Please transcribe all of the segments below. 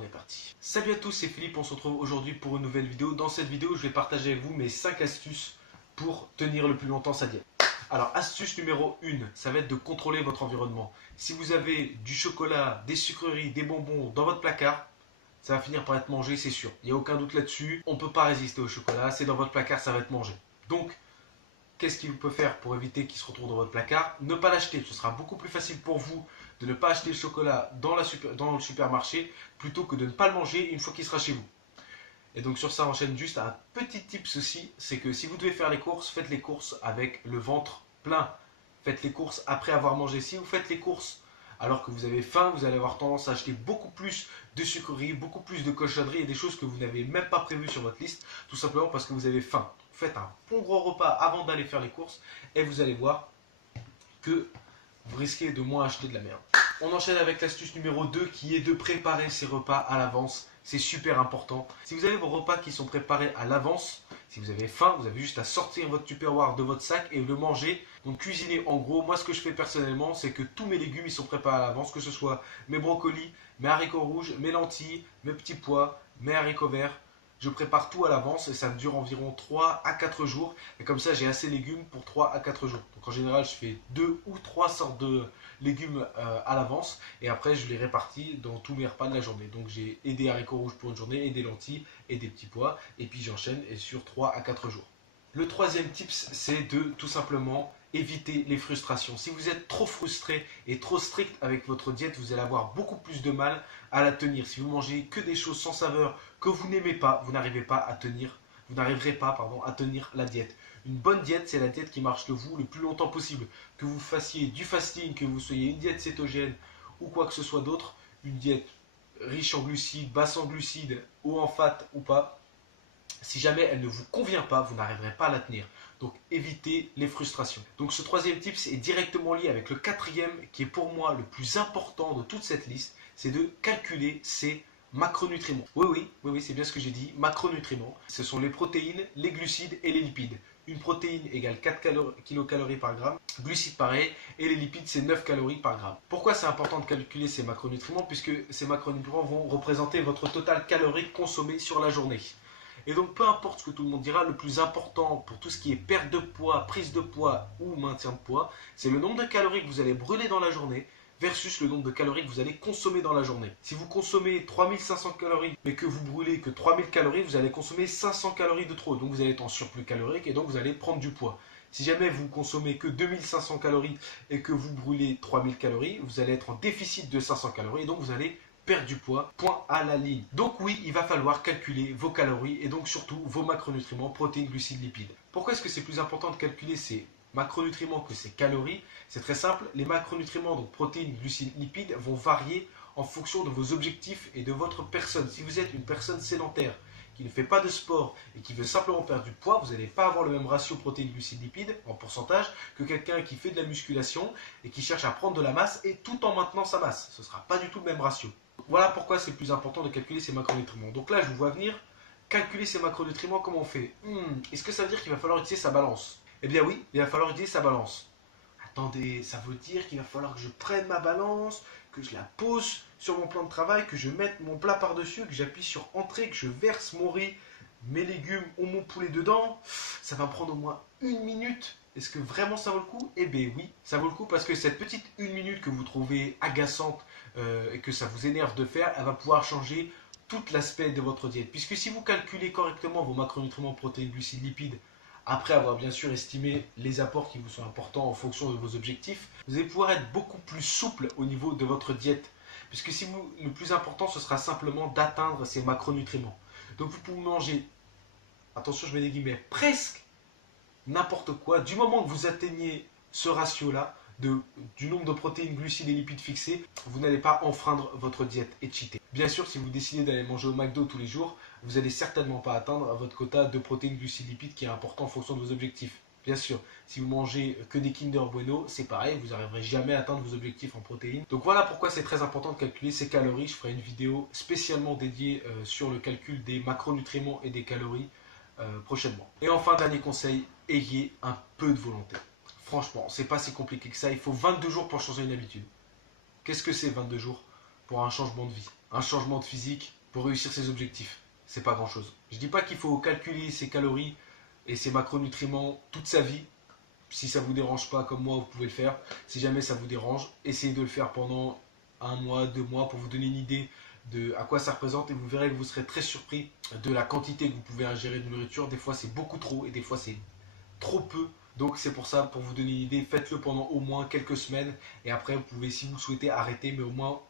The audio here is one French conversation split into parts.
on est parti. Salut à tous, c'est Philippe, on se retrouve aujourd'hui pour une nouvelle vidéo. Dans cette vidéo, je vais partager avec vous mes 5 astuces pour tenir le plus longtemps sa diète. Alors, astuce numéro 1, ça va être de contrôler votre environnement. Si vous avez du chocolat, des sucreries, des bonbons dans votre placard, ça va finir par être mangé, c'est sûr. Il n'y a aucun doute là-dessus. On ne peut pas résister au chocolat, c'est dans votre placard, ça va être mangé. Donc, qu'est-ce qu'il peut faire pour éviter qu'il se retrouve dans votre placard? Ne pas l'acheter. Ce sera beaucoup plus facile pour vous de ne pas acheter le chocolat dans le supermarché plutôt que de ne pas le manger une fois qu'il sera chez vous. Et donc sur ça, enchaîne juste un petit tips aussi, c'est que si vous devez faire les courses, faites les courses avec le ventre plein. Faites les courses après avoir mangé. Si vous faites les courses alors que vous avez faim, vous allez avoir tendance à acheter beaucoup plus de sucreries, beaucoup plus de cochonneries et des choses que vous n'avez même pas prévues sur votre liste, tout simplement parce que vous avez faim. Faites un bon gros repas avant d'aller faire les courses et vous allez voir que vous risquez de moins acheter de la merde. On enchaîne avec l'astuce numéro 2 qui est de préparer ses repas à l'avance. C'est super important. Si vous avez vos repas qui sont préparés à l'avance, si vous avez faim, vous avez juste à sortir votre Tupperware de votre sac et le manger. Donc cuisiner en gros, moi ce que je fais personnellement, c'est que tous mes légumes ils sont préparés à l'avance, que ce soit mes brocolis, mes haricots rouges, mes lentilles, mes petits pois, mes haricots verts. Je prépare tout à l'avance et ça me dure environ 3 à 4 jours. Et comme ça, j'ai assez de légumes pour 3 à 4 jours. Donc en général, je fais 2 ou 3 sortes de légumes à l'avance. Et après, je les répartis dans tous mes repas de la journée. Donc j'ai et des haricots rouges pour une journée, et des lentilles, et des petits pois. Et puis j'enchaîne et sur 3 à 4 jours. Le troisième tips, c'est de tout simplement éviter les frustrations. Si vous êtes trop frustré et trop strict avec votre diète, vous allez avoir beaucoup plus de mal à la tenir. Si vous mangez que des choses sans saveur que vous n'aimez pas, vous n'arriverez pas à tenir la diète. Une bonne diète, c'est la diète qui marche de vous le plus longtemps possible. Que vous fassiez du fasting, que vous soyez une diète cétogène ou quoi que ce soit d'autre, une diète riche en glucides, basse en glucides, haut en fat ou pas, si jamais elle ne vous convient pas, vous n'arriverez pas à la tenir. Donc évitez les frustrations. Donc ce troisième tips est directement lié avec le quatrième qui est pour moi le plus important de toute cette liste, c'est de calculer ses macronutriments. Oui, c'est bien ce que j'ai dit, macronutriments. Ce sont les protéines, les glucides et les lipides. Une protéine égale 4 kilocalories par gramme, glucides pareil, et les lipides c'est 9 calories par gramme. Pourquoi c'est important de calculer ces macronutriments? Puisque ces macronutriments vont représenter votre total calorique consommé sur la journée. Et donc peu importe ce que tout le monde dira, le plus important pour tout ce qui est perte de poids, prise de poids ou maintien de poids, c'est le nombre de calories que vous allez brûler dans la journée versus le nombre de calories que vous allez consommer dans la journée. Si vous consommez 3500 calories mais que vous brûlez que 3000 calories, vous allez consommer 500 calories de trop. Donc vous allez être en surplus calorique et donc vous allez prendre du poids. Si jamais vous consommez que 2500 calories et que vous brûlez 3000 calories, vous allez être en déficit de 500 calories et donc vous allez perdre du poids, point à la ligne. Donc oui, il va falloir calculer vos calories et donc surtout vos macronutriments, protéines, glucides, lipides. Pourquoi est-ce que c'est plus important de calculer ces macronutriments que ces calories? C'est très simple, les macronutriments, donc protéines, glucides, lipides, vont varier en fonction de vos objectifs et de votre personne. Si vous êtes une personne sédentaire qui ne fait pas de sport et qui veut simplement perdre du poids, vous n'allez pas avoir le même ratio protéines, glucides, lipides en pourcentage que quelqu'un qui fait de la musculation et qui cherche à prendre de la masse et tout en maintenant sa masse. Ce ne sera pas du tout le même ratio. Voilà pourquoi c'est plus important de calculer ces macronutriments. Donc là, je vous vois venir, calculer ces macronutriments, comment on fait? Est-ce que ça veut dire qu'il va falloir utiliser sa balance? Eh bien oui, il va falloir utiliser sa balance. Attendez, ça veut dire qu'il va falloir que je prenne ma balance, que je la pose sur mon plan de travail, que je mette mon plat par-dessus, que j'appuie sur entrée, que je verse mon riz, mes légumes ou mon poulet dedans. Ça va prendre au moins 1 minute. Est-ce que vraiment ça vaut le coup? Eh bien oui, ça vaut le coup parce que cette petite 1 minute que vous trouvez agaçante et que ça vous énerve de faire, elle va pouvoir changer tout l'aspect de votre diète. Puisque si vous calculez correctement vos macronutriments, protéines, glucides, lipides, après avoir bien sûr estimé les apports qui vous sont importants en fonction de vos objectifs, vous allez pouvoir être beaucoup plus souple au niveau de votre diète. Puisque si vous, le plus important, ce sera simplement d'atteindre ces macronutriments. Donc vous pouvez manger, attention je mets des guillemets, presque n'importe quoi, du moment que vous atteignez ce ratio-là, du nombre de protéines, glucides et lipides fixés, vous n'allez pas enfreindre votre diète et cheater. Bien sûr, si vous décidez d'aller manger au McDo tous les jours, vous n'allez certainement pas atteindre votre quota de protéines, glucides, lipides qui est important en fonction de vos objectifs. Bien sûr, si vous mangez que des Kinder Bueno, c'est pareil, vous n'arriverez jamais à atteindre vos objectifs en protéines. Donc voilà pourquoi c'est très important de calculer ces calories. Je ferai une vidéo spécialement dédiée sur le calcul des macronutriments et des calories prochainement. Et enfin, dernier conseil, ayez un peu de volonté. Franchement, c'est pas si compliqué que ça. Il faut 22 jours pour changer une habitude. Qu'est-ce que c'est 22 jours pour un changement de vie? un changement de physique pour réussir ses objectifs. C'est pas grand chose. Je dis pas qu'il faut calculer ses calories et ses macronutriments toute sa vie. Si ça vous dérange pas comme moi, vous pouvez le faire. Si jamais ça vous dérange, essayez de le faire pendant 1 mois, 2 mois pour vous donner une idée de à quoi ça représente et vous verrez que vous serez très surpris de la quantité que vous pouvez ingérer de nourriture. Des fois c'est beaucoup trop et des fois c'est trop peu. Donc c'est pour ça, pour vous donner une idée, faites-le pendant au moins quelques semaines et après vous pouvez, si vous souhaitez, arrêter, mais au moins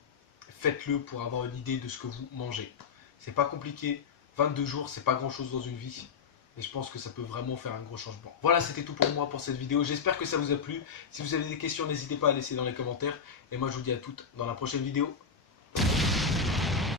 faites-le pour avoir une idée de ce que vous mangez. C'est pas compliqué, 22 jours c'est pas grand chose dans une vie. Et je pense que ça peut vraiment faire un gros changement. Voilà, c'était tout pour moi pour cette vidéo. J'espère que ça vous a plu. Si vous avez des questions, n'hésitez pas à laisser dans les commentaires. Et moi, je vous dis à toutes dans la prochaine vidéo.